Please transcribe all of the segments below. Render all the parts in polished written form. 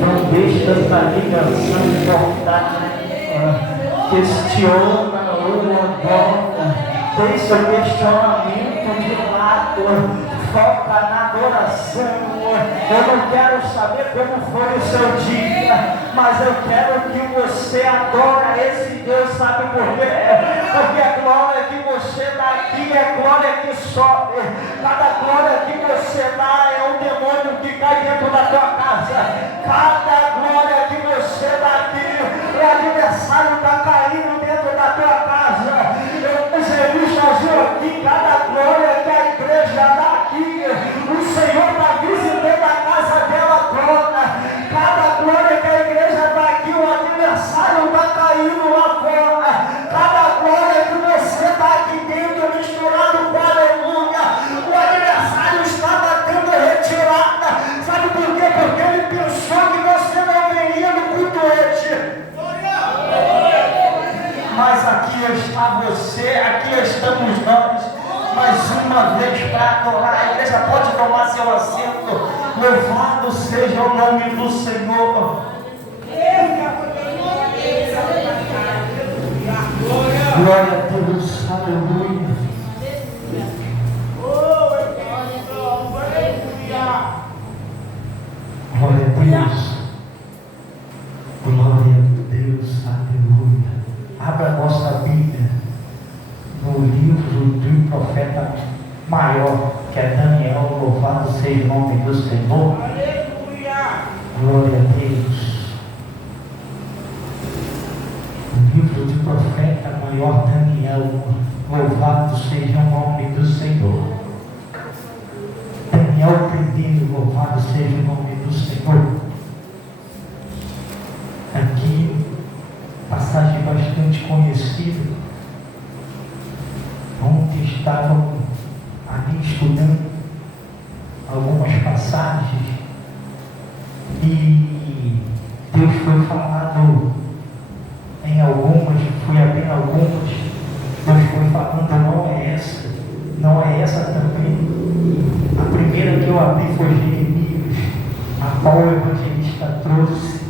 Não deixe essa ligação cortar, questiona ou adora, deixa o questionamento de lado, foca na adoração. Eu não quero saber como foi o seu dia, mas eu quero que você adore esse Deus. Sabe por quê? Porque a glória que você dá aqui é glória que sobe. Cada glória que você dá é um demônio que cai dentro da tua casa. Cada glória que você dá aqui é aniversário está caindo dentro da tua casa. Jesus agiu aqui. Cada glória que a igreja dá aqui, o Senhor está visitando a casa dela toda. Cada glória que a igreja dá aqui, o aniversário está caindo lá fora. Cada glória que você dá aqui dentro, misturado com a aleluia, o aniversário está batendo retirada. Sabe por quê? Porque ele pensou que você não veria no culto hoje. Mas aqui está você, aqui estamos nós, mais uma vez para adorar. A igreja pode tomar seu assento. Louvado seja o nome do Senhor. Glória a Deus, aleluia. Glória a Deus. Glória a Deus, aleluia. Abra a nossa Bíblia no livro do profeta maior, que é Daniel. Louvado seja o nome do Senhor. Aleluia. Glória a Deus. O livro do profeta maior Daniel. Louvado seja o nome do Senhor. Daniel primeiro, louvado seja o nome do Senhor. Aqui, passagem bastante conhecida. Ontem estavam ali estudando algumas passagens e Deus foi falando em algumas, fui abrindo algumas. Deus foi falando, não é essa também. A primeira que eu abri foi Jeremias, a qual o evangelista trouxe,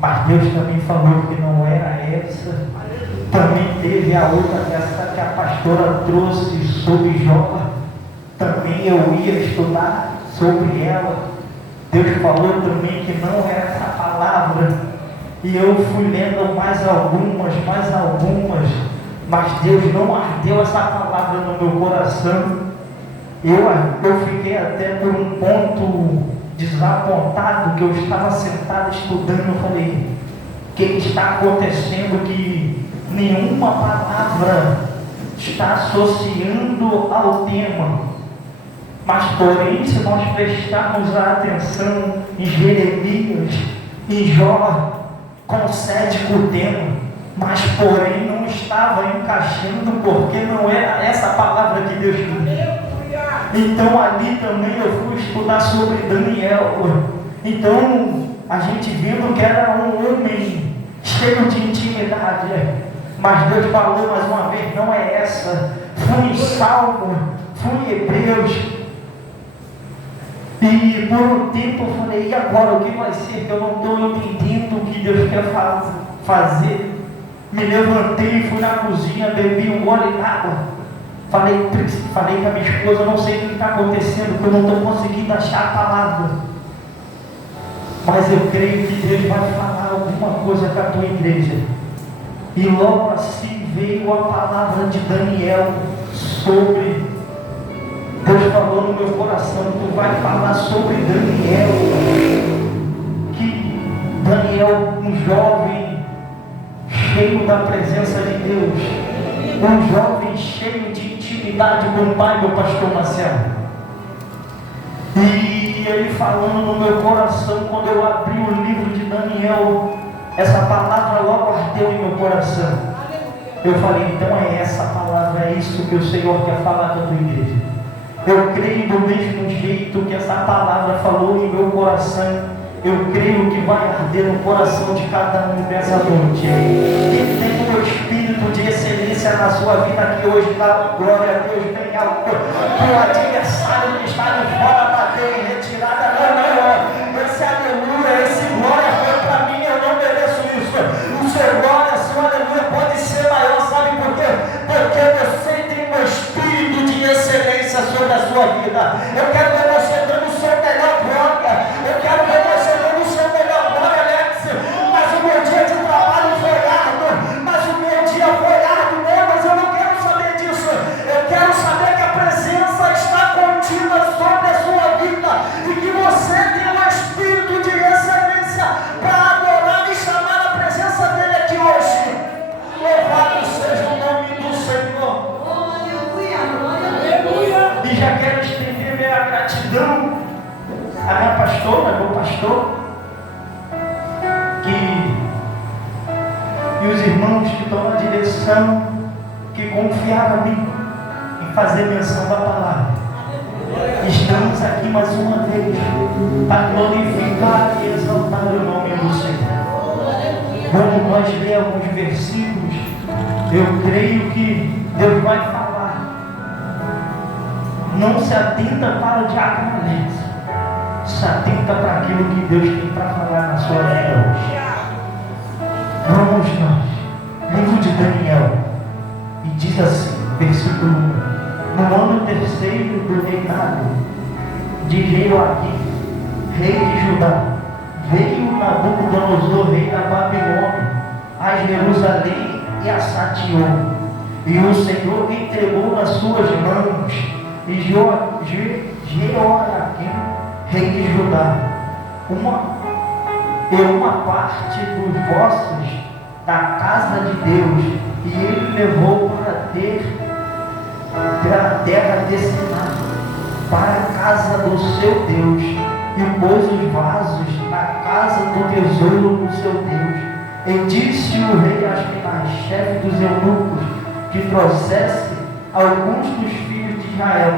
mas Deus também falou que não era essa. Também teve a outra, essa que a pastora trouxe sobre Jó. Também eu ia estudar sobre ela. Deus falou também que não era essa palavra. E eu fui lendo mais algumas, mas Deus não ardeu essa palavra no meu coração. Eu fiquei até por um ponto desapontado, que eu estava sentado estudando. Eu falei, o que está acontecendo que nenhuma palavra está associando ao tema? Mas porém, se nós prestarmos a atenção em Jeremias, em Jó, concede com o tema, mas porém não estava encaixando, porque não era essa palavra que Deus queria. Então ali também eu fui estudar sobre Daniel. Então a gente vendo que era um homem cheio de intimidade, mas Deus falou mais uma vez, não é essa. Fui em Salmo, fui em Hebreus, e por um tempo eu falei, e agora o que vai ser? Que eu não estou entendendo o que Deus quer fazer. Me levantei, fui na cozinha, bebi um gole d'água. Falei com a minha esposa, eu não sei o que está acontecendo, porque eu não estou conseguindo achar a palavra. Mas eu creio que Deus vai falar alguma coisa com a tua igreja. E logo assim veio a palavra de Daniel sobre. Deus falou no meu coração, tu vai falar sobre Daniel. Que Daniel, um jovem cheio da presença de Deus, um jovem cheio de intimidade com o Pai do pastor Marcelo. E ele falando no meu coração, quando eu abri o livro de Daniel, essa palavra logo ardeu em meu coração. Eu falei, então é essa palavra, é isso que o Senhor quer falar com a tua igreja. Eu creio do mesmo jeito que essa palavra falou em meu coração, eu creio que vai arder no coração de cada um dessa noite. Que tem o espírito de excelência na sua vida aqui hoje, dá glória a Deus, bem alto. O adversário que está de fora da cadeia retirada, não, esse aleluia, esse glória irmãos que estão na direção, que confiavam em mim, em fazer menção da palavra. Estamos aqui mais uma vez para glorificar e exaltar o nome do Senhor. Quando nós lemos alguns versículos, eu creio que Deus vai falar. Não se atenta para o diaconalista, se atenta para aquilo que Deus tem para falar na sua vida hoje. Vamos nós, livro de Daniel, e diz assim, versículo 1: no ano terceiro do reinado de Jeoaquim, rei de Judá, veio Nabucodonosor, rei da Babilônia, a Jerusalém e a saqueou. E o Senhor entregou nas suas mãos e Jeoaquim, rei de Judá, uma parte dos vossos da casa de Deus, e ele levou para a terra destinada, para a casa do seu Deus, e pôs os vasos na casa do tesouro do seu Deus. E disse o rei Aspenaz, chefe dos eunucos, que trouxesse alguns dos filhos de Israel,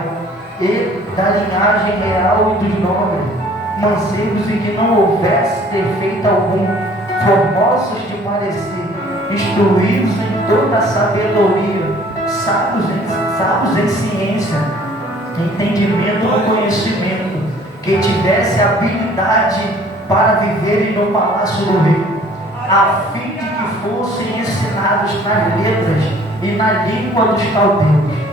e da linhagem real e dos nobres, mancebos, e que não houvesse defeito algum, formosos de parecer, instruídos em toda a sabedoria, sábios em ciência, entendimento no conhecimento, que tivesse habilidade para viverem no palácio do rei, a fim de que fossem ensinados nas letras e na língua dos caldeus.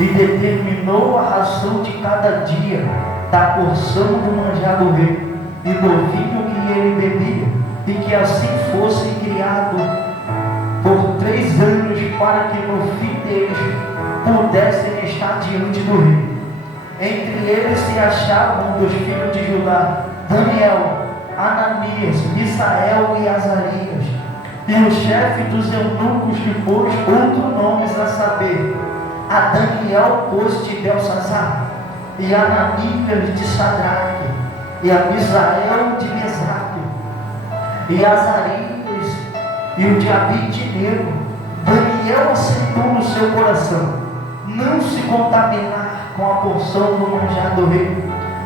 E determinou a ração de cada dia, da porção do manjar do rei, e do vinho que ele bebia, e que assim fosse criado por 3 anos, para que no fim deles pudessem estar diante do rei. Entre eles se achavam dos filhos de Judá Daniel, Ananias, Misael e Azarias. E o chefe dos eunucos lhe pôs outros nomes, a saber: a Daniel pôs de Belsazar, e a Ananias de Sadraque, e a Misael de Mesaque, e Azarias e o de Abidinego. Daniel assentou no seu coração não se contaminar com a porção do manjar do rei,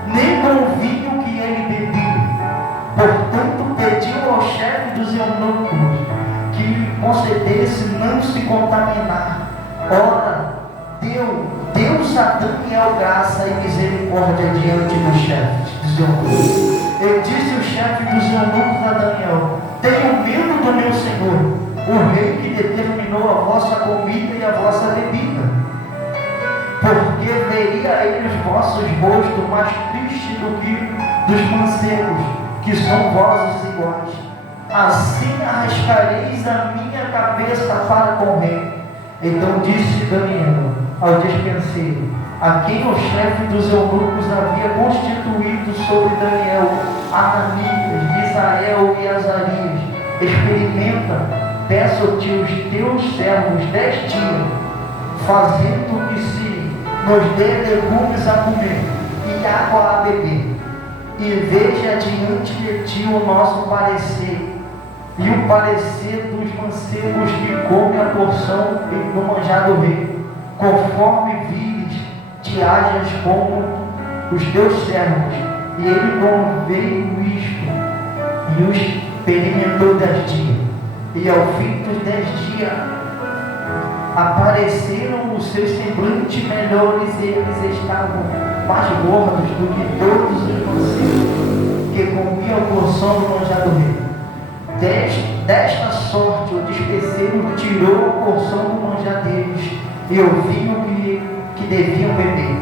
nem com o vinho que ele bebia. Portanto, pediu ao chefe dos eunucos que lhe concedesse não se contaminar. Ora, deu Deus a Daniel graça e misericórdia diante dos chefes dos eunucos. E disse o chefe dos eunucos a Daniel: tenho medo do meu senhor, o rei, que determinou a vossa comida e a vossa bebida, porque veria ele os vossos rostos mais tristes do que dos mancebos, que são vossos iguais. Assim arriscareis a minha cabeça para com o rei. Então disse Daniel ao despenseiro, a quem o chefe dos eunucos havia constituído sobre Daniel, Ananias, Misael e Azarias: experimenta, peço-te os teus servos 10 dias, fazendo que se nos dê legumes a comer e água a beber, e veja diante de ti o nosso parecer, e o parecer dos mancebos que comem a porção do manjar do rei, conforme vires te hajas como os teus servos. E ele conveio isto, e os experimentou 10 dias. E ao fim dos 10 dias apareceram os seus semblantes melhores, e eles estavam mais gordos do que todos os mancebos que comiam a porção do manjar do rei. Desta sorte o despenseiro tirou a porção do manjar deles, e o vinho que deviam beber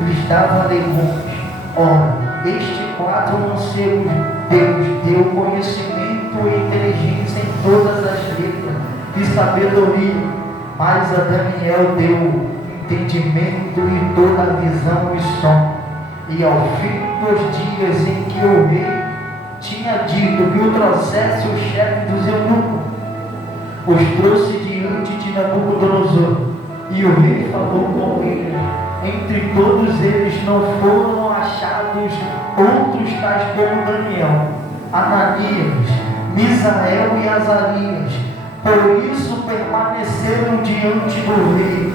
lhes dava legumes. Ora, estes 4 mancebos Deus deu conhecimento e inteligência em todas as letras e sabedoria, mas a Daniel deu entendimento e toda a visão e som. E ao fim dos dias em que o rei tinha dito que o trouxesse o chefe dos eunucos, os trouxe diante de Nabucodonosor, e o rei falou com eles. Entre todos eles não foram achados outros tais como Daniel, Ananias, Misael e Azarias. Por isso permaneceram diante do rei,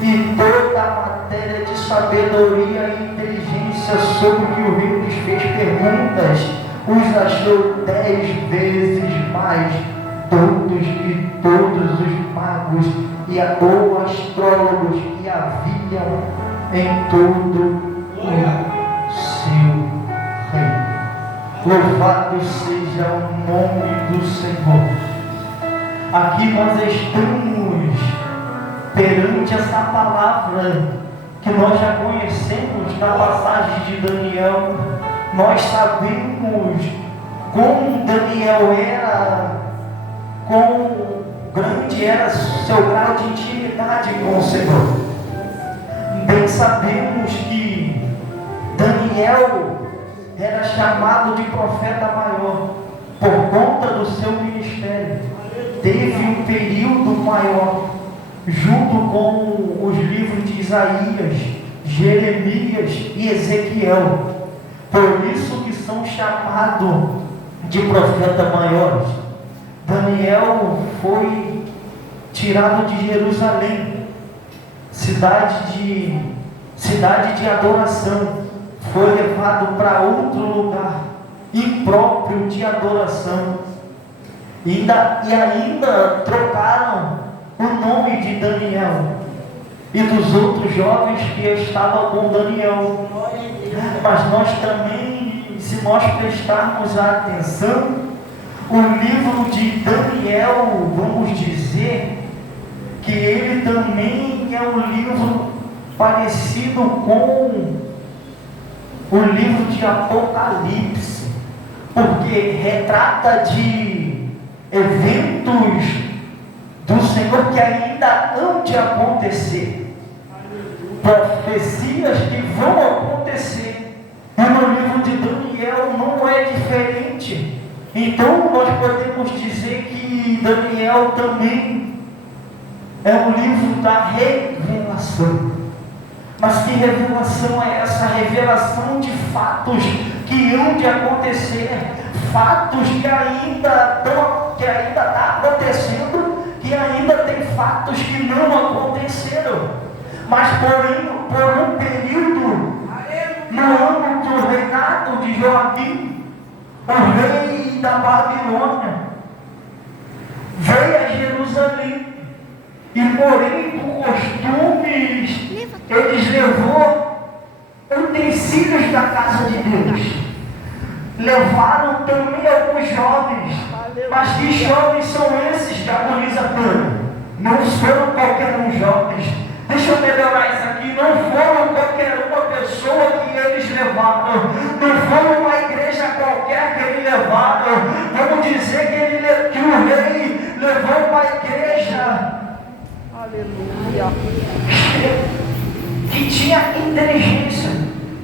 e toda a matéria de sabedoria e inteligência sobre que o rei lhes fez perguntas, os achou 10 vezes mais doutos que todos os magos ou astrólogos que haviam em todo o seu reino. Louvado seja o nome do Senhor. Aqui nós estamos perante essa palavra que nós já conhecemos na passagem de Daniel. Nós sabemos como Daniel era, quão grande era seu grau de intimidade com o Senhor. Bem sabemos que Daniel era chamado de profeta maior por conta do seu ministério. Teve um período maior, junto com os livros de Isaías, Jeremias e Ezequiel. Por isso que são chamados de profeta maiores. Daniel foi tirado de Jerusalém, cidade de adoração, foi levado para outro lugar impróprio de adoração, e ainda trocaram o nome de Daniel e dos outros jovens que estavam com Daniel. Mas nós também, se nós prestarmos atenção, o livro de Daniel, vamos dizer que ele também é um livro parecido com o livro de Apocalipse, porque retrata de eventos do Senhor que ainda hão de acontecer, profecias que vão acontecer, e no livro de Daniel não é diferente. Então nós podemos dizer que Daniel também é um livro da revelação. Mas que revelação é essa? Revelação de fatos que hão de acontecer, fatos que ainda está acontecendo, que ainda tem fatos que não aconteceram. Mas por um período, no ano do reinado de Joaquim, o rei da Babilônia veio a Jerusalém, e porém por costumes eles levou utensílios da casa de Deus, levaram também alguns jovens. Mas que jovens são esses, diaconisa Tânia? Não foram qualquer um jovens. Deixa eu melhorar isso aqui. Não foram qualquer uma pessoa que eles levaram. Não foram uma igreja qualquer que eles levaram. Vamos dizer que o rei levou uma igreja, aleluia, que tinha inteligência,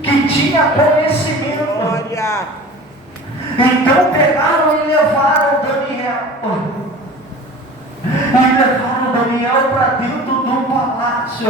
que tinha conhecimento. Glória. Então pegaram e levaram Daniel. E levaram Daniel para dentro do palácio.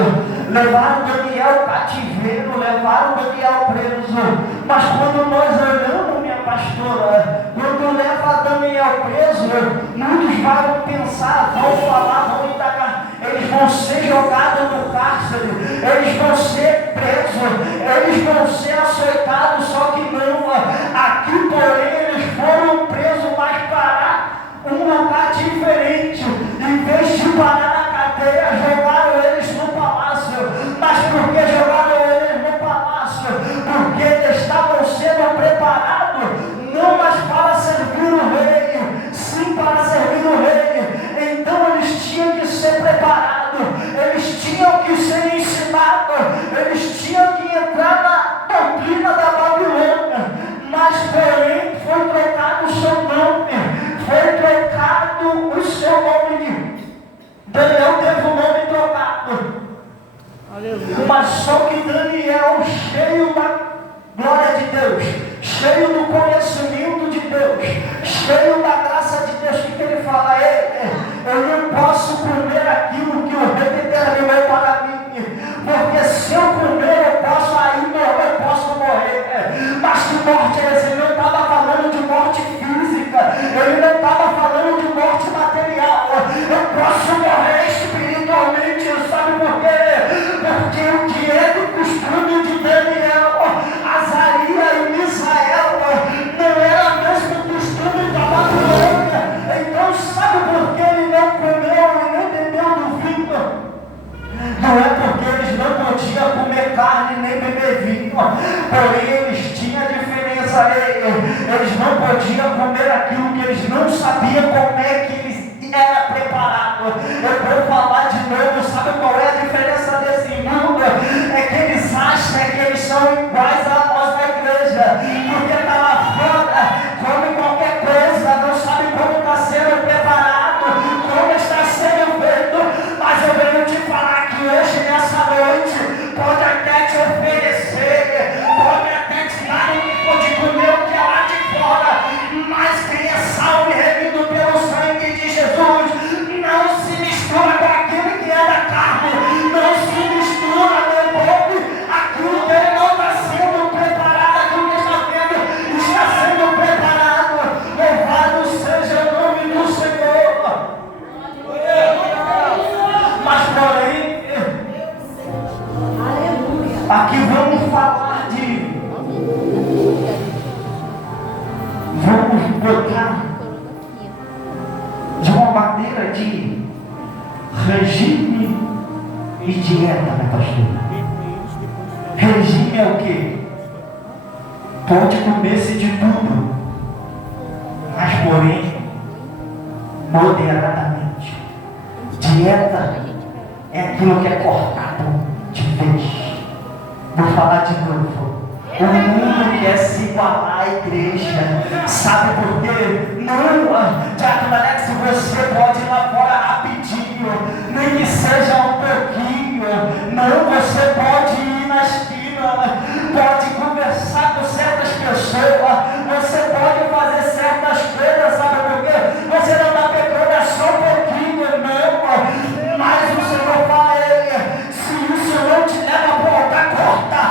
Levaram Daniel cativeiro, levaram Daniel preso. Mas quando nós olhamos, minha pastora, quando leva Daniel preso, muitos vão pensar, vão falar, vão indagar. Eles vão ser jogados no cárcere, eles vão ser presos, eles vão ser açoitados, só que não. Aqui, porém, eles foram presos, mas para um lugar diferente. Em vez de parar na cadeia, jogaram eles no palácio. Mas por que jogaram eles no palácio? Porque eles estavam sendo preparados, não mais para servir o rei, sim para servir o rei. Então eles tinham que ser preparados, eles tinham que ser ensinados, eles tinham que entrar na doutrina da Babilônia. Mas porém foi trocado o seu nome, foi trocado o seu nome. Daniel teve o nome trocado. Aleluia. Mas só que Daniel, cheio da glória de Deus, cheio do conhecimento de Deus, cheio da graça de Deus, o que ele fala? Eu não posso comer aquilo que o rei determinou para mim, porque se eu comer eu posso morrer. Mas que morte é essa? Ele não estava falando de morte física, ele não eles não podiam comer aquilo que eles não sabiam como é que eles era preparado. Eu vou falar de novo, sabe qual é a diferença desse mundo? É que eles acham que eles são iguais a nós da igreja, porque está lá fora, come qualquer coisa, não sabe como está sendo preparado, como está sendo feito. Mas eu venho te falar que hoje, nessa noite, pode até te oferecer, pode até te dar o que pode comer o que é lá de fora, mas quem é salvo e remido pelo sangue de Jesus não se mistura com aquilo que é da carne, não se mistura, não envolve aquilo que ele não está sendo preparado, aquilo que está vendo está sendo preparado. Louvado seja o nome do Senhor. Mas porém, aqui vamos falar de, vamos botar de uma maneira de regime e dieta, né, pastor? Regime é o quê? Pode comer-se de tudo, mas porém moderadamente. Dieta é aquilo que é cortado de vez. Vou falar de novo. O mundo quer se igualar à igreja. Sabe por quê? Não, Diácono Alex, você pode ir lá fora rapidinho, nem que seja um pouquinho. Não, você pode ir na esquina, pode conversar com certas pessoas, você pode fazer certas coisas, sabe por quê? Você não está pegando, é só um pouquinho, não. Mas o Senhor fala, se isso não te leva a voltar, corta.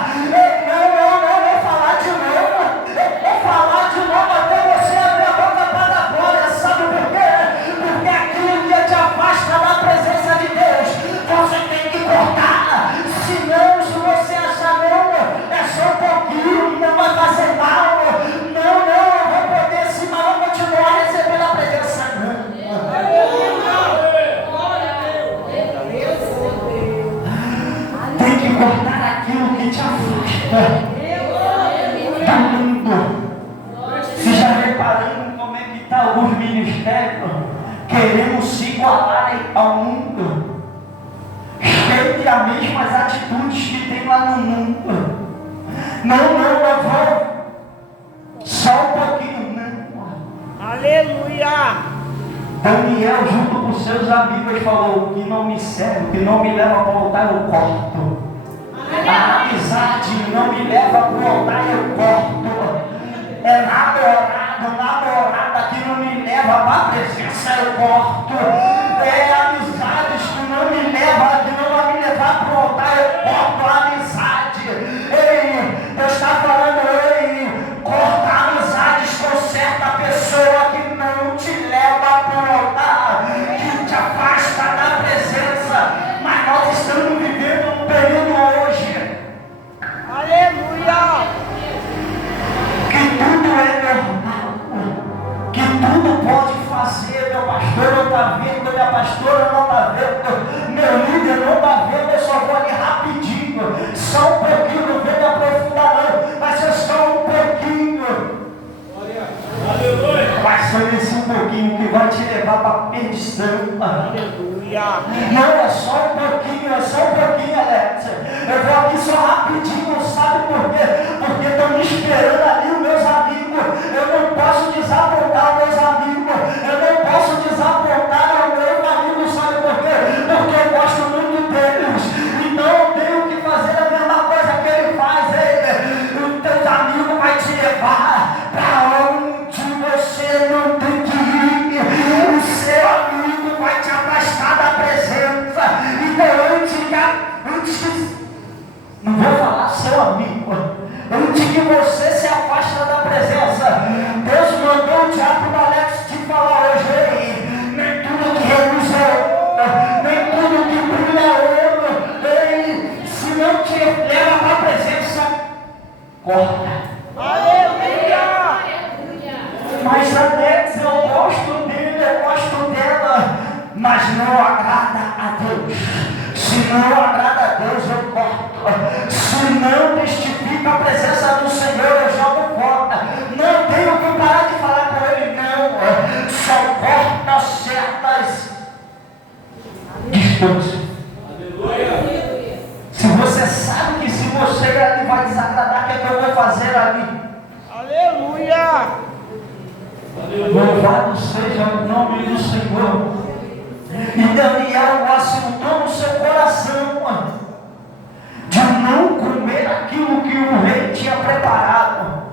Vou falar de novo até você abrir a boca para dar glória. Sabe por quê? Porque aquilo que te afasta da presença de Deus, você tem que cortar. Senão, se você achar não, é só um pouquinho, não vai fazer mal. Não, eu vou poder sim, mas vou continuar recebendo a presença. Tem que cortar aquilo que te afasta do mundo. Você já reparando como é que está alguns ministérios querendo se igualar ao mundo, cheio de as mesmas atitudes que tem lá no mundo? Não vou. Só um pouquinho, não. Aleluia! Daniel, junto com seus amigos, falou: o que não me serve, o que não me leva para voltar, eu corto. A amizade não me leva para o altar, eu corto. É namorada que não me leva para a presença, eu corto. É amizades que não me leva, que não vai me levar para o altar, eu corto a amizade. Ei, Deus está falando, corta amizades com certa pessoa que não te leva para o altar, que te afasta da presença. Mas nós estamos vivendo um período hoje, Aleluia! que tudo é normal, que tudo pode fazer. Meu pastor não está vendo, minha pastora não está vendo, meu líder não está vendo, eu só vou ali rapidinho, só um pouquinho, não vou me aprofundar não, mas é só um pouquinho. Mas só esse um pouquinho que vai te levar para a perdição. Aleluia! Não, é só um pouquinho, Alex. Eu vou aqui só rapidinho, sabe por quê? Porque estão me esperando ali os meus amigos. Eu não posso desapontar os meus amigos. Eu não posso desapontar os meus amigos, sabe por quê? Porque eu gosto muito deles. Então eu tenho que fazer a mesma coisa que ele faz. Os teus amigos vai te levar para onde você não tem que ir. O seu amigo vai te afastar da presença. Então não vou falar seu amigo, antes que você se afasta da presença, Deus mandou o diabo Alex te falar hoje, nem tudo que reluz é ouro, nem tudo que brilha é ouro, se não te leva para a presença, corta. Aleluia! Mas Alex, eu gosto dele, eu gosto dela, mas não agrada a Deus. Se não agrada a Deus, eu corto. Se não testifica a presença do Senhor, eu jogo fora. Não descanse. Se você sabe que se você ali vai desagradar, o que é que eu vou fazer ali? Aleluia. Louvado seja o nome do Senhor. E Daniel assentou no seu coração, mano, de não comer aquilo que o rei tinha preparado.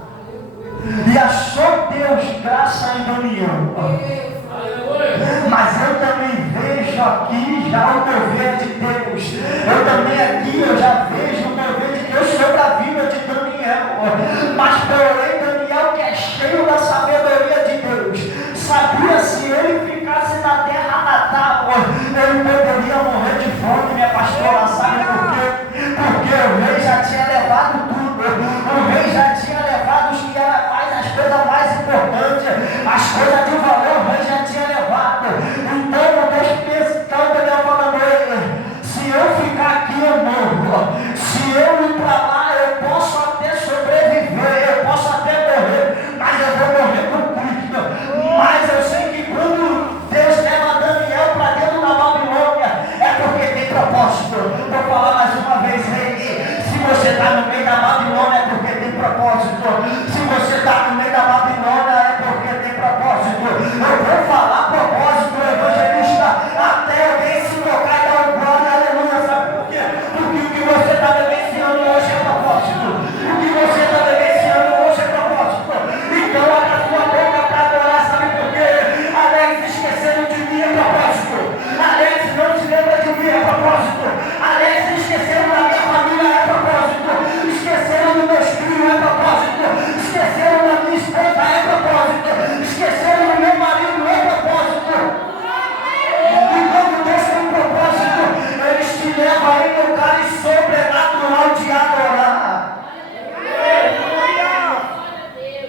E achou Deus graça em Daniel. Mas eu também vejo aqui já o mover de Deus. Eu também aqui eu já vejo o mover de Deus sobre a vida de Daniel. Mas porém Daniel, que é cheio da sabedoria de Deus, sabia se ele ficasse na terra natal, ele poderia morrer de fome, minha pastora. Sabe por quê? Porque o rei já tinha levado tudo. O rei já tinha levado os que era mais, as coisas mais importantes, as coisas de valor, o rei já tinha levado. Então Deus pensa, então Daniel falando, se eu ficar aqui eu morro, se eu ir para lá eu posso até sobreviver, eu posso até morrer, mas eu vou morrer com Cristo. Mas eu sei que quando Deus leva Daniel para dentro da Babilônia, é porque tem propósito. Vou falar mais uma vez, rei, se você está no meio da Babilônia é porque tem propósito. Se você está no meio da Babilônia é porque tem propósito. Eu vou falar propósito, evangelista, até alguém se tocar e dar um glória, aleluia. Sabe por quê? Porque o que você está vivenciando hoje é propósito. O que você está vivenciando hoje é propósito. Então abra a sua boca para adorar. Sabe por quê? Alex, esqueceram de mim é propósito. Alex, não se lembra de mim é propósito. Alex, esqueceram da minha família é propósito. Esqueceram dos meus filhos é propósito. Esqueceram da minha esposa é propósito. Esqueceram do meu marido é propósito. E quando Deus tem um propósito, Ele te leva aí no lugar sobrenatural de adorar.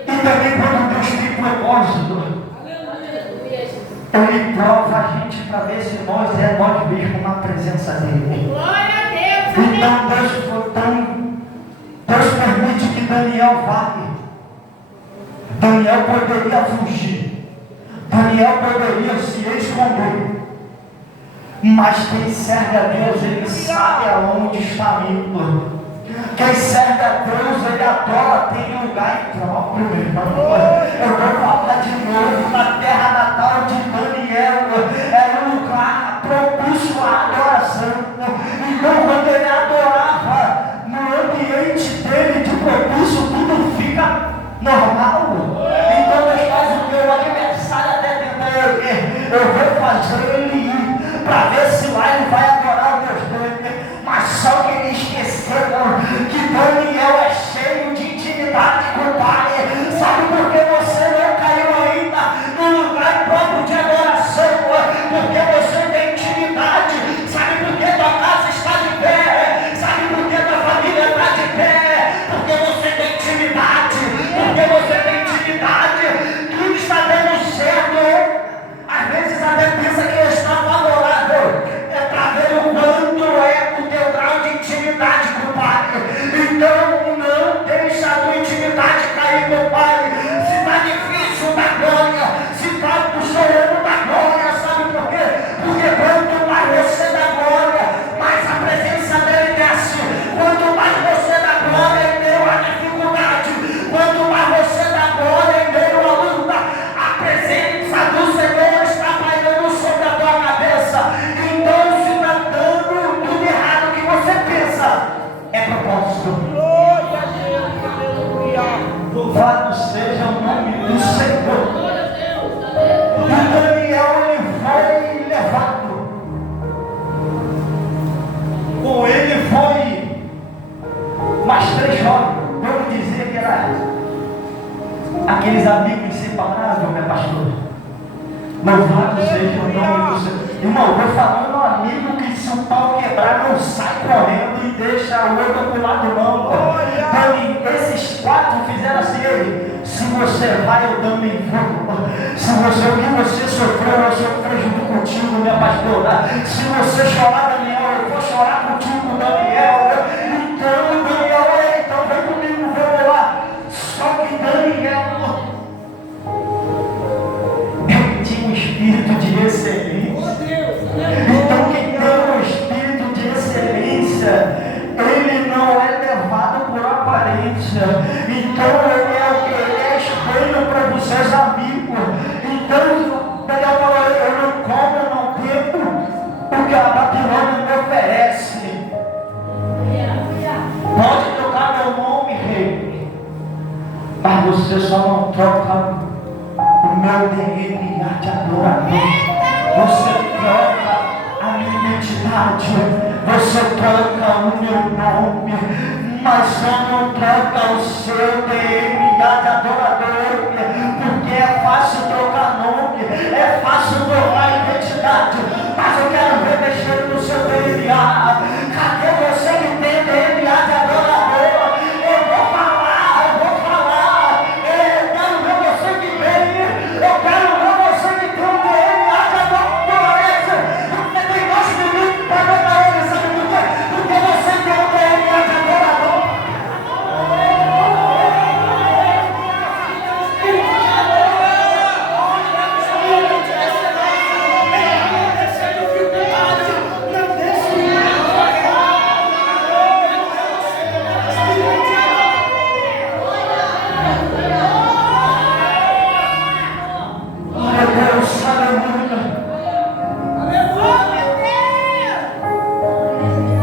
E também quando Deus tem propósito, Ele prova a gente para ver se nós mesmos na presença dEle. Glória a Deus. Então Deus permite que Daniel vá. Daniel poderia fugir. Daniel poderia se esconder. Mas quem serve a Deus, ele sabe aonde está indo. Quem serve a Deus, ele adora, tem lugar próprio, meu irmão. Eu vou falar de novo, na terra natal de Daniel, era um lugar propício à adoração. Então, quando ele adorava, no ambiente dele de propício, tudo fica normal. Então, Deus faz o meu aniversário até tentar, eu vou fazer ele ir, para ver se lá ele vai adorar o Deus dele. Mas só que ele esqueceu que Daniel é cheio de intimidade com o Pai. Sabe por que você não caiu ainda no lugar próprio de adoração? Porque você tem intimidade. Sabe por que tua casa está de pé? Sabe por que tua família está de pé? Porque você tem intimidade. Porque você tem intimidade. Tudo está dando certo. Às vezes até pensa que está favorável. É para ver o quanto é o teu grau de intimidade com o Pai. Então não deixa a tua intimidade cair com o Pai. Se está difícil, dá glória. Se está chorando, dá glória. Sabe por quê? Porque quanto mais você dá glória, mais a presença dele desce. Quanto mais você dá glória em meio à dificuldade, quanto mais você dá glória em meio à luta, a presença do Senhor está pairando sobre a tua cabeça. Então, se está dando tudo errado que você pensa, é propósito. Glória a Deus. Aleluia. Louvado seja o nome do Senhor. E Daniel, ele foi levado. Com ele foi mais 3 jovens. Vamos dizer que era aqueles amigos inseparáveis, minha pastora. Louvado seja o nome do Senhor. Irmão, eu vou falando um amigo que se o pau quebrar não sai correndo e deixa o outro pro lado não. Então, esses 4 fizeram assim, ele, se você vai, eu também vou. Se você, o que você sofreu, eu sofro junto contigo, minha pastora. Se você chorar, Daniel, eu vou chorar contigo, Daniel. Então, Daniel, então vem comigo, vamos lá. Só que Daniel, ele tinha um espírito de excelência. Então, quem tem um os seus amigos. Então, Daniel falou, eu não como, eu não bebo, o que a Babilônia me oferece. Pode trocar meu nome, rei, mas você só não troca o meu DNA de adorador. Você troca a minha identidade, você troca o meu nome, mas só não troca o seu DNA de adorador, porque é fácil trocar nome, é fácil trocar identidade, mas eu quero ver mexendo no seu DNA. Cadê você que tem DNA de adorador? Eu vou falar, eu quero ver você que tem, eu quero ver você que tem um DNA de adorador. Porque tem mais minutos para adorar ele, sabe por quê? Porque você tem um DNA de adorador.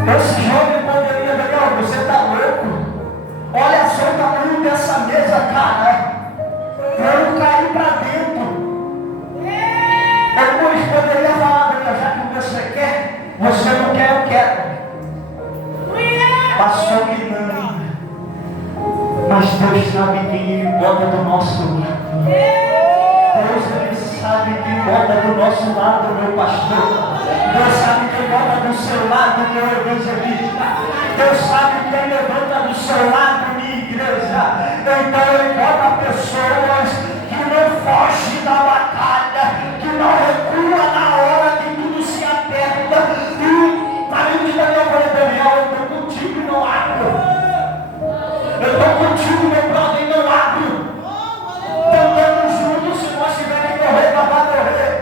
Esse jovem poderia ver, você está louco? Olha só o tamanho dessa mesa, cara. Eu não caí para dentro. Alguns poderiam falar, já que você quer, você não quer, eu quero. Passou que não. Mas Deus sabe quem Ele bota do nosso lado. Deus, Ele sabe quem bota do nosso lado, meu pastor. Deus sabe quem bota do seu lado, meu evangelista. Deus sabe quem levanta do seu lado, minha igreja. Então Ele bota pessoas que não fogem da batalha, que não recuam na hora que tudo se aperta. E o marido de Daniel falou, Daniel, eu estou contigo e não abro. Eu estou contigo, meu brother, e não abro. Estamos juntos, se nós tivermos que correr, nós vamos correr.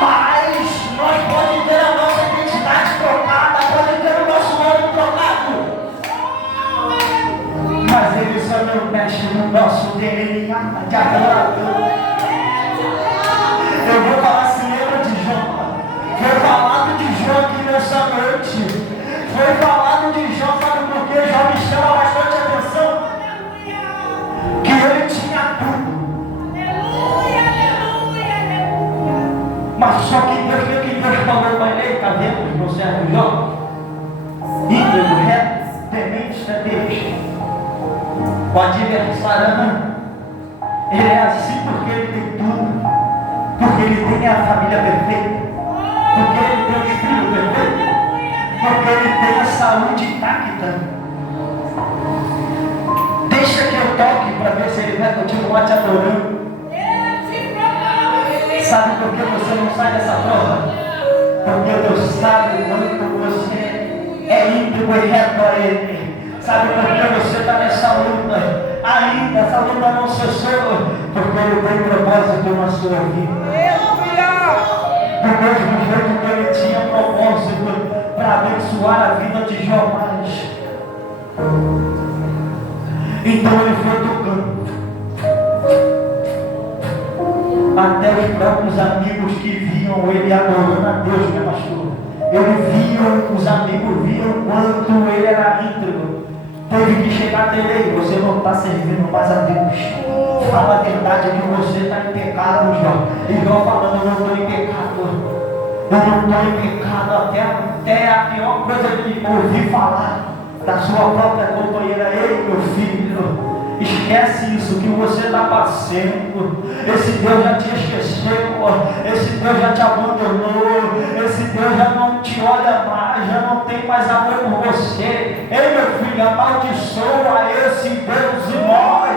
Mas nós podemos ter a nossa identidade trocada, podemos ter o nosso nome trocado. Mas Ele só não mexe no nosso DNA de adorador. Eu vou falar, se lembra de Jó? Foi falado de Jó aqui nessa noite. Foi falado de Jó, sabe por quê? Jó me chama bastante atenção. Que ele tinha tudo. Mas só que Deus falou para ele, tá vendo? Você é do Jó? Íntegro, reto, temente a Deus. O adversário não. Ele é assim porque ele tem tudo. Porque ele tem a família perfeita. Porque ele tem os filhos perfeitos. Porque ele tem a saúde intacta. Deixa que eu toque para ver se ele vai continuar te adorando. Sabe por que você não sai dessa prova? Porque Deus sabe quanto você é íntegro e reto a Ele. Sabe por que você está nessa luta? Ainda essa luta não cessou. Porque Ele tem propósito na sua vida. Do mesmo jeito que Ele tinha propósito para abençoar a vida de Jó mais. Então Ele foi tocando. Até os próprios amigos que viam ele adorando a Deus, meu pastor. Os amigos viam quanto ele era íntegro. Teve que chegar até ele, você não está servindo mais a Deus. Fala a verdade que você está em pecado, Jó. E Jó falando, eu não estou em pecado. Eu não estou em pecado, até a pior coisa que ouvi falar da sua própria companheira. Ei, meu filho, esquece isso que você está passando. Esse Deus já te esqueceu. Esse Deus já te abandonou. Esse Deus já não te olha mais. Já não tem mais amor por você. Ei, meu filho, amaldiçoa esse Deus e morre.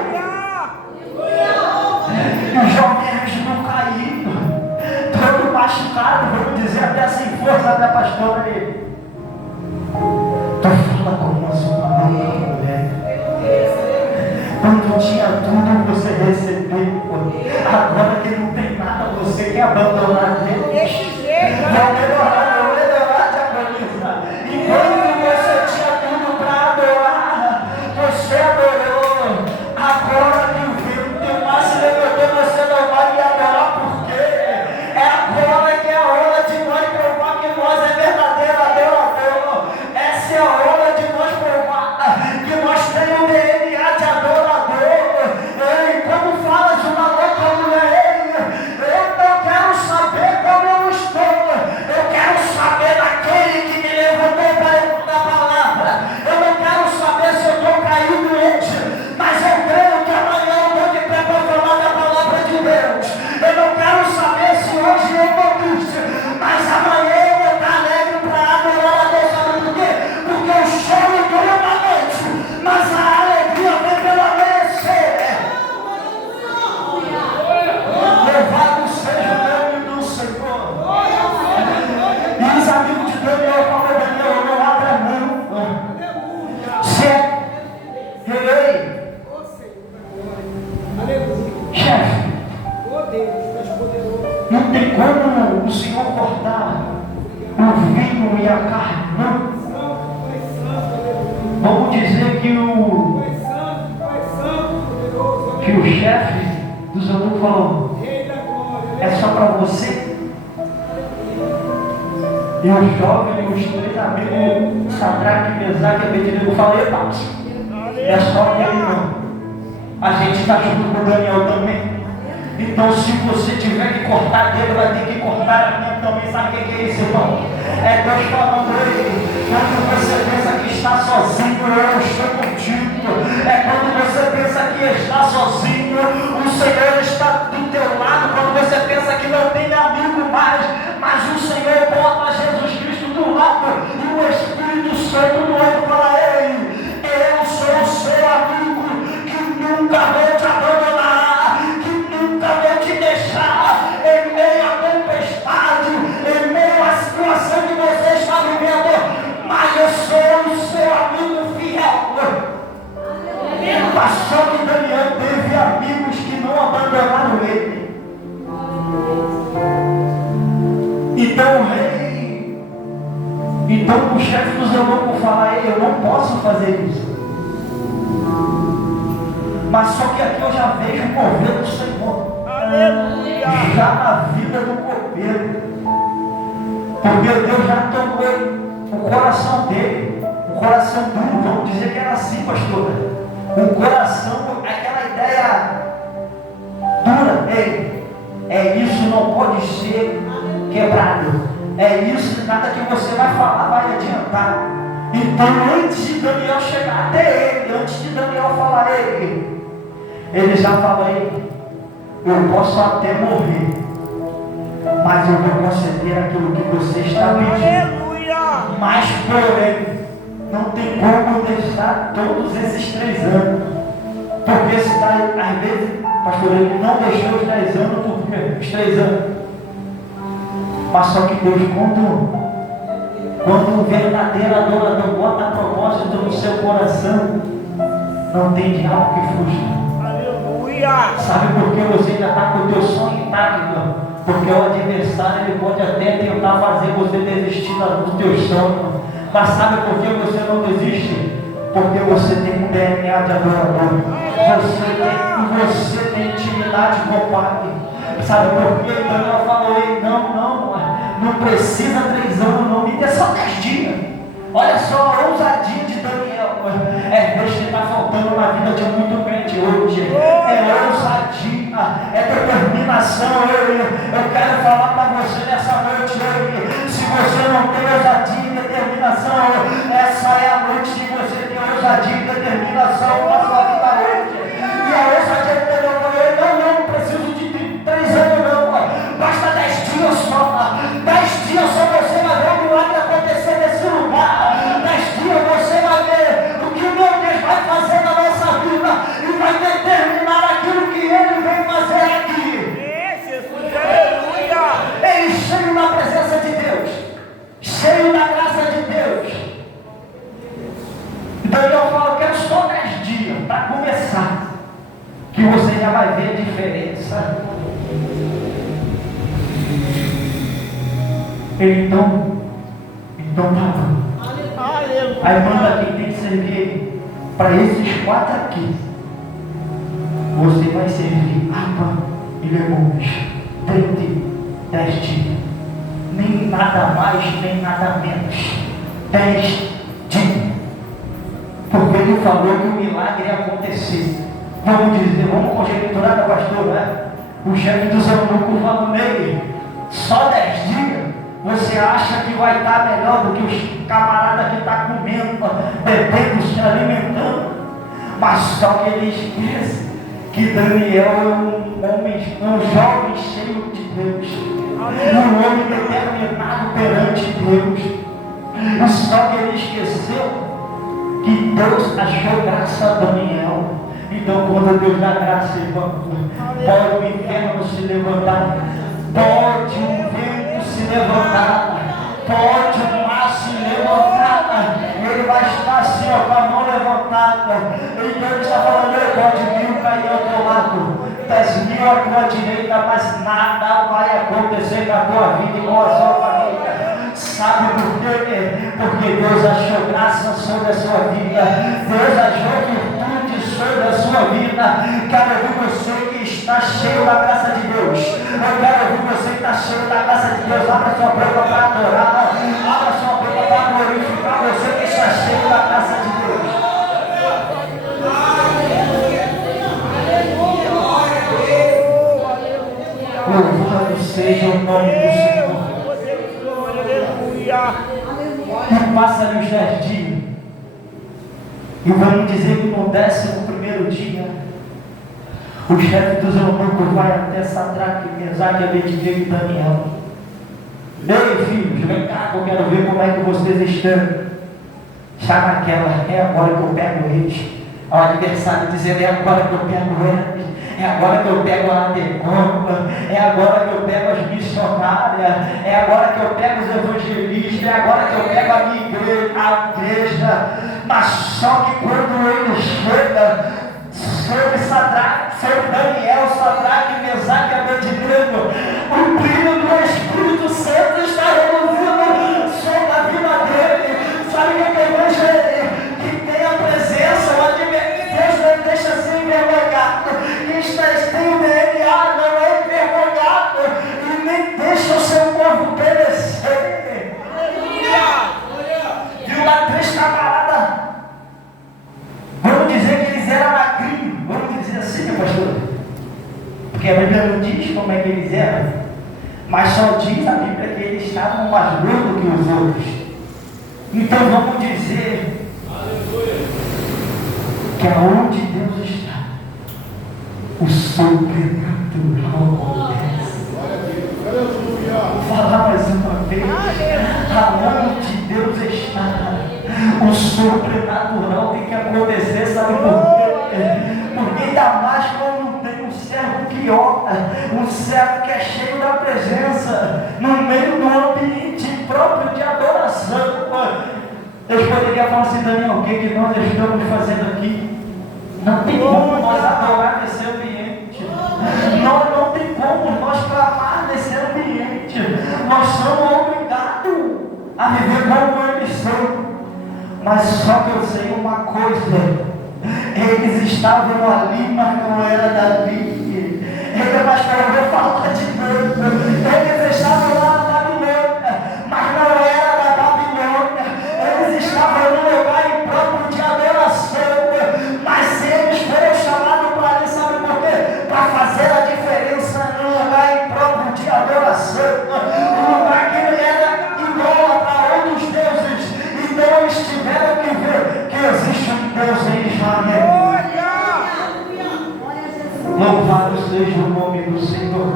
E Jó mesmo caído, todo machucado, vamos dizer até sem força, até pastor ali. Tu fala como uma sua mulher. Quando tinha tudo, você recebeu. Agora que não tem nada, você quer abandonar Deus. Vai melhorar, diaconisa. Enquanto você tinha tudo para adorar, você adorou. Agora que o vento tem uma Não tem como o Senhor cortar o vinho e a carne, não. Vamos dizer que o chefe dos eunucos falou: é só para você. E os jovens, os 3 amigos, Sadraque, Mesaque e Abednego, falei: é só ele não. A gente está junto com o Daniel também. Então, se você tiver que cortar dele, vai ter que cortar a minha também. Sabe o que é isso, irmão? É Deus falando aí. Quando você pensa que está sozinho, eu estou contigo. É quando você pensa que está sozinho, o Senhor está do teu lado. Quando você pensa que não tem amigo mais, mas o Senhor bota Jesus Cristo do lado e o Espírito Santo do outro para ele. Eu sou o seu amigo que nunca vou te abandonar, que nunca vou te deixar em meio à tempestade, em meio à situação que você está vivendo, mas eu sou o seu amigo fiel. Só que Daniel teve amigos que não abandonaram ele. Então o chefe dos eunucos fala: eu não posso fazer isso. Mas só que aqui eu já vejo o mover do Senhor. Aleluia. Já na vida do copeiro. Porque Deus já tomou o coração dele. O coração duro, vamos dizer que era assim, pastor. O coração, aquela ideia dura. Ei, é isso, não pode ser quebrado. É isso, nada que você vai falar vai adiantar. Então, antes de Daniel chegar até ele, antes de Daniel falar a ele já fala: eu posso até morrer, mas eu vou conceder aquilo que você está pedindo. Mas, porém, não tem como deixar todos esses 3 anos. Porque se está, às vezes, pastor, ele não deixou os 10 anos, por quê? Os 3 anos. Mas só que Deus, quando o verdadeiro adorador bota a propósito no seu coração, não tem diabo que fuja. Aleluia. Sabe por que você ainda está com o teu sonho intacto? Porque o adversário ele pode até tentar fazer você desistir do teu sonho. Mas sabe por que você não desiste? Porque você tem um DNA de adorador. Você tem intimidade com o Pai. Sabe por que Daniel falou: não precisa 3 anos, não, me dê só 10 dias. Olha só a ousadia de Daniel. Deus que está faltando na vida de muito crente hoje. É ousadia, é determinação. Eu quero falar para você nessa noite. Se você não tem ousadia e determinação, essa é a noite que você tem ousadia e determinação para a sua vida hoje. E a ousadia de Daniel falou: não preciso de 3 anos não. Basta 10 dias só. 10 dias só você vai ver o milagre acontecer nesse lugar. 10 dias você vai ver o que o meu Deus vai fazer na nossa vida e vai determinar aquilo que Ele vem fazer aqui. Ele cheio da presença de Deus, cheio da graça de Deus. Daniel fala: eu quero só 10 dias para começar, que você já vai ver a diferença. Então tá bom. Aí manda quem tem que servir para esses 4 aqui. Você vai servir água e legumes 10 dias. Nem nada mais, nem nada menos. 10 dias. Porque ele falou que o milagre ia acontecer. Vamos conjecturar, pastor, né? O chefe dos eunucos falou nele: só 10 dias. Você acha que vai estar melhor do que os camaradas que estão comendo, bebendo, se alimentando? Mas só que ele esquece que Daniel é um jovem cheio de Deus, um homem determinado perante Deus. Só que ele esqueceu que Deus achou graça a Daniel. Então, quando Deus dá graça, irmão, pode o inferno se levantar, pode o vento se levantar, pode o mar se levantar, ele vai estar assim, ó, com a mão levantada. Então ele está falando: ele pode vir cair ao teu lado, 10 mil à tua direita, mas nada vai acontecer na tua vida e com a sua família. Sabe por quê? Porque Deus achou graça sobre a sua vida, Deus achou virtude sobre a sua vida. Quero ouvir você que está cheio da graça de Deus. Eu quero ouvir você que está cheio da graça de Deus. Abra sua boca para adorar, abra sua boca para glorificar você que está cheio da graça de Deus. Louvado seja o nome do Senhor. E passa-lhe os 10 dias. E vamos dizer que no 11º dia, o chefe dos eunucos vai até Sadraque, Mesaque, Abednego e Daniel. Ei, filhos, vem cá que eu quero ver como é que vocês estão. Já naquela, é agora que eu pego eles. O adversário dizendo, é agora que eu pego eles. É agora que eu pego a Adecompa, é agora que eu pego as missionárias, é agora que eu pego os evangelistas, é agora que eu pego a minha igreja, a igreja. Mas só que quando ele chega sobre Sadraque, sobre Daniel, Sadraque, Mesaque e Abednego, o brilho do Espírito Santo está reluzindo sobre a vida dele. Sabe o que eu vejo ele? Que tem a presença, o Deus não deixa ser envergonhado. Tem o DNA, não é envergonhado e nem deixa o seu povo perecer. Viu lá 3 camaradas? Vamos dizer que eles eram magrinhos, vamos dizer assim, meu pastor, porque a Bíblia não diz como é que eles eram, mas só diz a Bíblia que eles estavam mais gordos que os outros. Então vamos dizer que aonde Deus está, o sobrenatural acontece. Vou falar mais uma vez. Aonde Deus está, o sobrenatural tem que acontecer. Sabe por quê? Porque ainda mais quando tem um servo que ora, um servo que é cheio da presença, no meio do ambiente próprio de adoração. Deus poderia falar assim, Daniel, o que nós estamos fazendo aqui? Não tem como nós adorar nesse ambiente. Não tem como nós clamar nesse ambiente. Nós somos obrigados a viver como eles são. Mas só que eu sei uma coisa. Eles estavam ali, mas não era dali. Mas eu vou falar de novo. Eles estavam lá na Babilônia, mas não era da Babilônia. Eles estavam num lugar impróprio de adoração. Mas eles foram chamados para ali, sabe por quê? Para fazer a diferença num lugar impróprio de adoração, um lugar que ele era idólatra a outros deuses. Então eles tiveram que ver que existe um Deus em Israel. Louvado seja o nome do Senhor.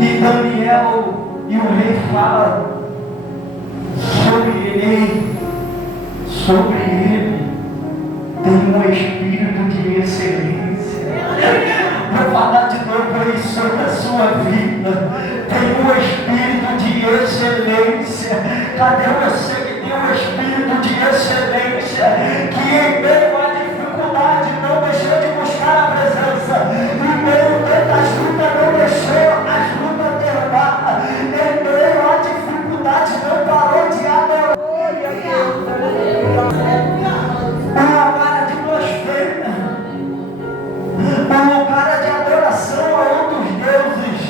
E Daniel e o rei falam sobre ele tem um espírito de excelência. Vou falar de novo aí sobre a sua vida. Tem um espírito de excelência. Cadê você que tem um espírito de excelência? Que em meio à dificuldade não deixou de buscar a presença. Em meio das lutas não deixou as lutas derrubar. Em meio à dificuldade não parou de adorar. Uma vara de blasfêmia, uma vara de adoração a outros deuses.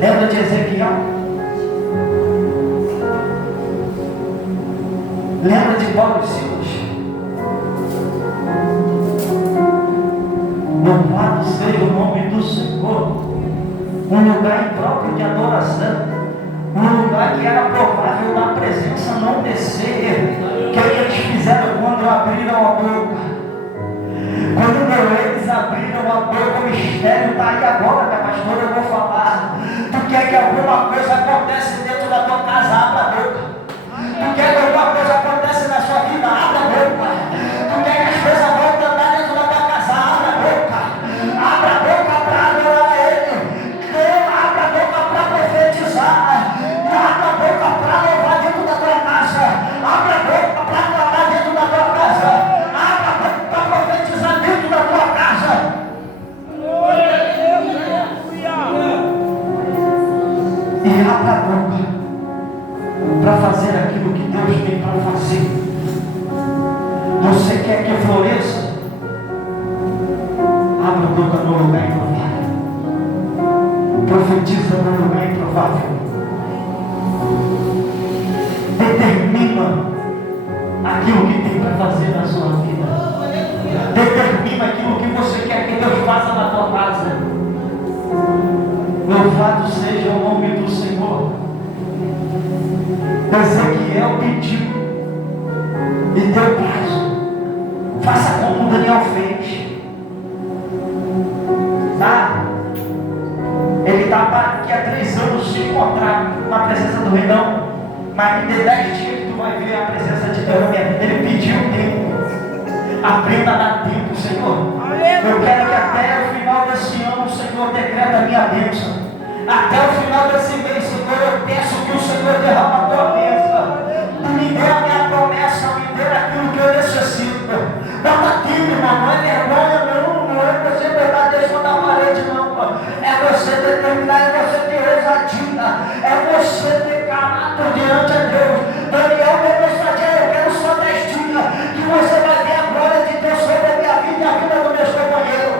Lembra de Ezequiel? Lembra de Paulo e Silas? Louvado seja o nome do Senhor. Um lugar impróprio de adoração. Um lugar que era provável da presença não descer. O que eles fizeram quando abriram a boca? Quando eles abriram a boca, o mistério está aí agora, minha pastora, eu vou falar. Tu quer que alguma coisa aconteça dentro da tua casa? Abra a boca. Tu quer que alguma coisa aconteça na sua vida? Abra a boca. Tu quer que as coisas voltem a andar dentro da tua casa? Abra a boca. Abra a boca para adorar Ele. Abra a boca para profetizar. Abra a boca para louvar dentro da tua casa. Abra a boca para clamar dentro da tua casa. coloca no lugar improvável. Profetiza no lugar improvável. Determina aquilo que tem para fazer na sua vida. Determina aquilo que você quer que Deus faça na tua casa. Louvado seja o nome do Senhor. Ezequiel pediu e deu prazo. Faça como Daniel fez. Tá? Ele está daqui a 3 anos se encontrar na presença do rei, não. Mas em 10 dias que tu vai ver a presença de Deus. Ele pediu tempo. Aprenda a dar tempo, Senhor. Eu quero que até o final desse ano o Senhor decreta a minha bênção. Até o final desse mês, Senhor, eu peço que o Senhor derrame a tua bênção. Me dê a minha promessa, me dê aquilo que eu necessito. Bota tempo, irmão, não é vergonha, não é você botar Deus na parede, não. É você determinar, é você ter ousadia, é você ter caráter diante de Deus. Daniel, meu mensageiro, eu quero só 10 dias que você vai ver a glória de Deus sobre a minha vida e a vida do meu companheiro.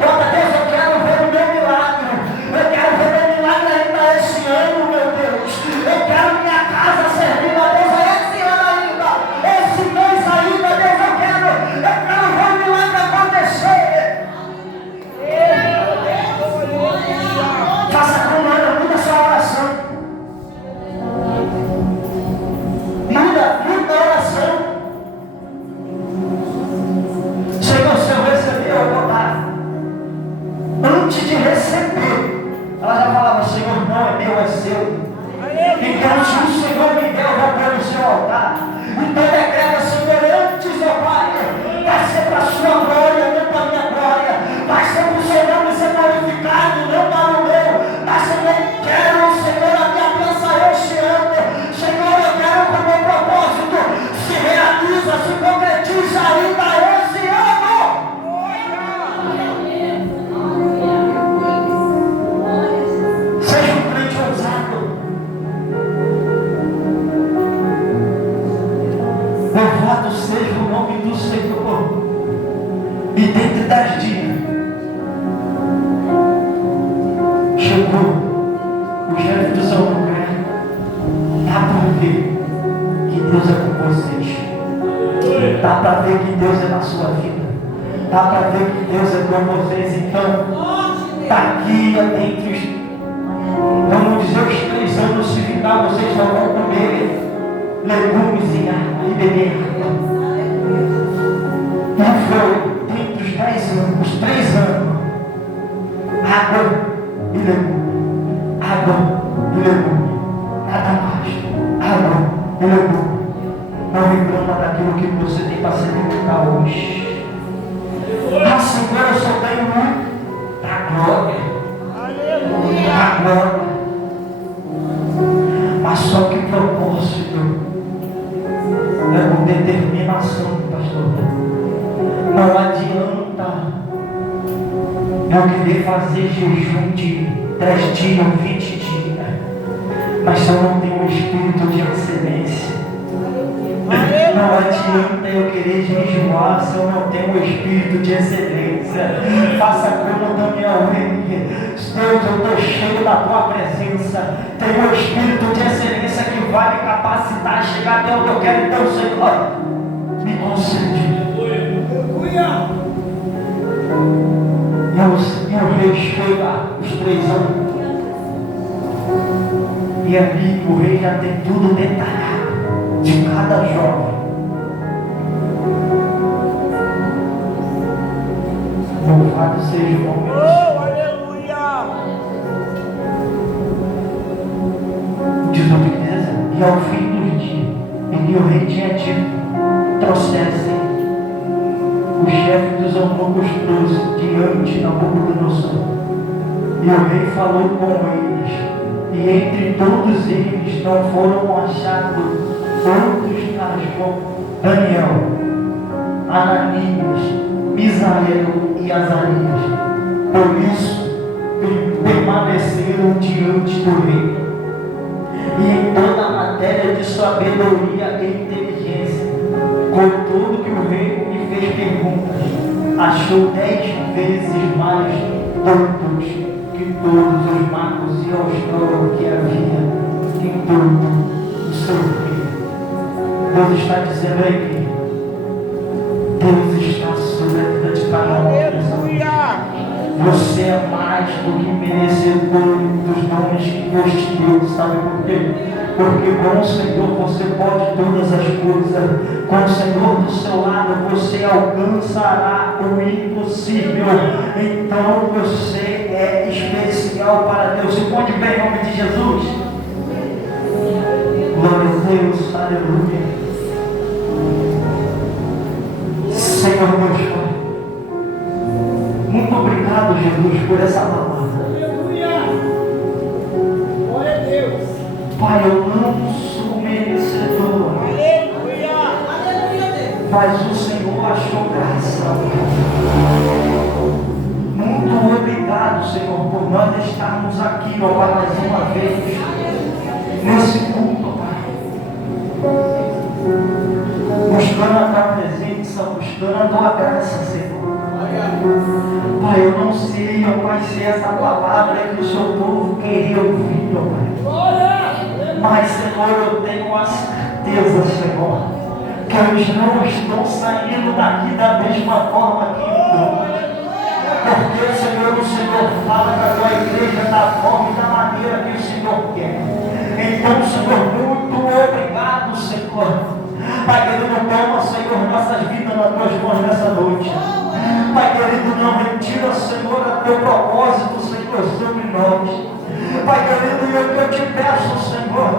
Bota Deus, eu quero ver o meu milagre. Eu quero ver meu milagre ainda esse ano, meu Deus. Eu quero minha casa servindo a Deus esse ano ainda. Esse mês ainda, Deus, eu quero ver o milagre acontecer. Faça como Ana, muda essa oração. Muda a oração. Senhor, se eu receber, eu vou dar. Antes de receber, ela já falava: Senhor, não é meu, é seu. Então, se o Senhor me deu, eu vou pôr no seu altar. Então, decreta: Senhor, antes, ó Pai, vai ser para a sua glória, não para a minha glória. Vai ser para o seu nome ser glorificado, não para o meu. Mas, Senhor, quero, Senhor, a minha bênção este ano. Senhor, eu quero que o meu propósito se realiza, se concretiza ainda esse ano. Seja um crente ousado. Louvado seja o nome do Senhor. E dentro de 10 dias chegou o chefe do São Lugar. Dá para ver que Deus é com vocês. Dá para ver que Deus é na sua vida. Dá para ver que Deus é com vocês. Então, está aqui entre os, vamos dizer, os 3 anos. Se ficar, vocês só vão comer legumes e água e beber água. E foi entre os 10 anos, os 3 anos, água e legume, água e legume, nada mais, água e legume. Não reclama daquilo que você tem para se alimentar hoje. Ah, Senhor, eu só tenho muito da glória, da glória. Mas só que propósito é com determinação, pastor. Não adianta eu querer fazer jejum de 10 dias ou 20 dias, mas se eu não tenho um espírito de excelência. Não adianta eu querer jejuar se eu não tenho um espírito de excelência. Faça como Daniel Rei. Deus, eu estou cheio da tua presença. Tenho um espírito de excelência que vai me capacitar a chegar até onde eu quero. Então, Senhor, me concede. E o rei chega os 3 anos. E ali o rei já tem tudo detalhado de cada jovem. Louvado seja o nome do Senhor. Aleluia! Diz o que diz, e ao fim dos dias, e o rei tinha dito: trouxessem o chefe dos eunucos diante de Nabucodonosor. E o rei falou com eles, e entre todos eles não foram achados outros tais como Daniel, Ananias, Misael e Azarias. Por isso permaneceram diante do rei. E em toda a matéria de sabedoria e inteligência, contudo que o rei lhe fez perguntas, achou 10 vezes mais doidos que todos os magos e astrólogos que havia em todo o seu reino. Deus está dizendo aí que Deus está sobre a vida de cada um. Você é mais do que merecedor dos dons que Deus te deu. Sabe por quê? Porque com o Senhor você pode todas as coisas. Com o Senhor do seu lado você alcançará o impossível. Então você é especial para Deus. Se pode bem em nome de Jesus. Glória a Deus, aleluia. Senhor Deus Pai, muito obrigado, Jesus, por essa palavra. Aleluia! Glória a Deus! Pai, eu não sou merecedor. Aleluia! Mas o Senhor achou graça. Muito obrigado, Senhor, por nós estarmos aqui, ó Pai, mais uma vez, nesse culto, Pai. Buscando a tua presença, buscando a tua graça, Senhor. Pai, eu não sei, ó Pai, se essa palavra é que o seu povo queria ouvir, ó Pai. Mas, Senhor, eu tenho a certeza, Senhor, que eles não estão saindo daqui da mesma forma que entrou. Porque, Senhor, o Senhor fala da tua igreja da forma e da maneira que o Senhor quer. Então, Senhor, muito obrigado, Senhor. Pai querido, toma, Senhor, nossas vidas nas tuas mãos nessa noite. Pai querido, não retira, Senhor, o teu propósito, Senhor, sobre nós. Pai querido, e o que eu te peço, Senhor,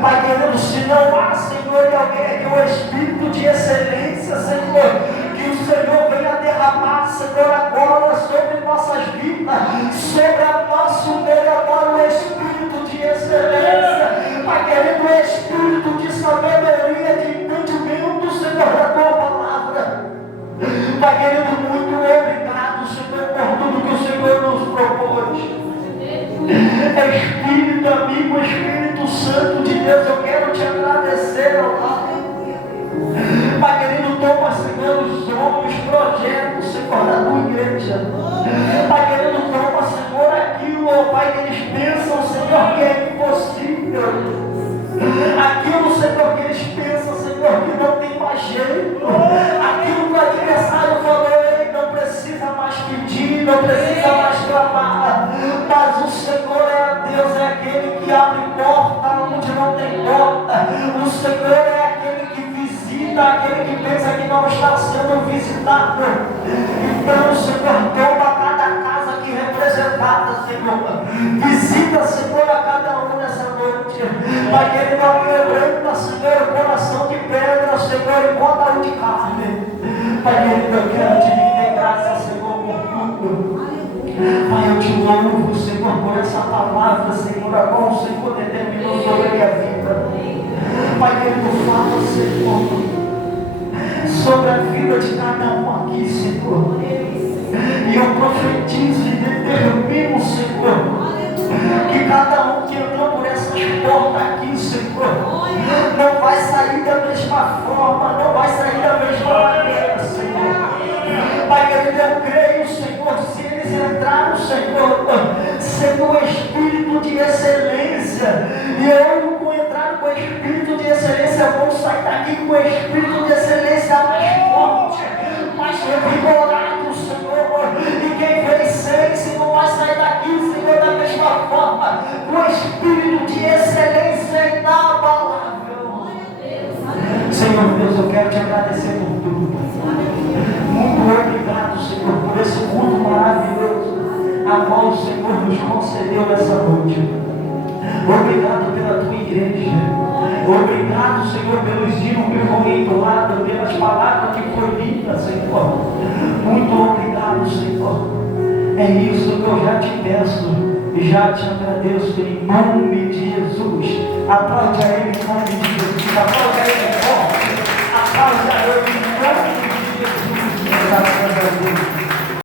Pai querido, se não há, Senhor, e alguém aqui o Espírito de excelência, Senhor, que o Senhor venha derramar, Senhor, agora sobre nossas vidas, sobre a nosso meio agora o Espírito de excelência. Pai querido, o Espírito de sabedoria, de entendimento, Senhor, da tua palavra. Pai querido, muito obrigado, Senhor, por tudo que o Senhor nos propôs. Espírito amigo, Espírito Santo de Deus, eu quero te agradecer, ó Pai. Pai querido, toma, Senhor, os sonhos, projetos, Senhor, da tua igreja. Pai querido, toma, Senhor, aquilo, ó Pai, que eles pensam, Senhor, que é impossível. Aquilo, Senhor, que eles pensam, Senhor, que não tem mais jeito. Aquilo que o adversário falou, ele não precisa mais pedir, não precisa mais clamar. Mas o Senhor é Deus, é aquele que abre porta onde não tem porta. O Senhor é aquele que visita, aquele que pensa que não está sendo visitado. Então, Senhor, toma cada casa aqui representada, Senhor. Visita, Senhor, a cada um nessa noite. Pai querido, quebranta, Senhor, o coração de pedra, Senhor, e bota um de carne. Pai querido, eu quero te render graça, Senhor, por tudo. Pai, eu te louvo, Senhor, por essa palavra, Senhor, a qual o Senhor determinou sobre a minha vida. Pai querido, fala, Senhor, sobre a vida de cada um aqui, Senhor. E eu profetizo e determino, Senhor, que cada um que entrou por essas portas aqui, Senhor, não vai sair da mesma forma, não vai sair da mesma maneira, Senhor. Pai querido, eu creio, Senhor, se eles entraram, Senhor, sendo o Espírito de excelência, e eu vou entrar com o Espírito de excelência, vou sair daqui com o Espírito de excelência mais forte, mais revigorado, Senhor. E quem fez 100, Senhor, vai sair daqui, Senhor, da mesma forma, com o Espírito de excelência inabalável. Senhor Deus, eu quero te agradecer por tudo. Muito obrigado, Senhor, por esse culto maravilhoso, a qual o Senhor nos concedeu essa noite. Obrigado pela tua igreja. Obrigado, Senhor, pelos hinos que foram entoados, pelas palavras que foram ditas, Senhor. Muito obrigado, Senhor. É isso que eu já te peço e já te agradeço em nome de Jesus. Aplaude aí.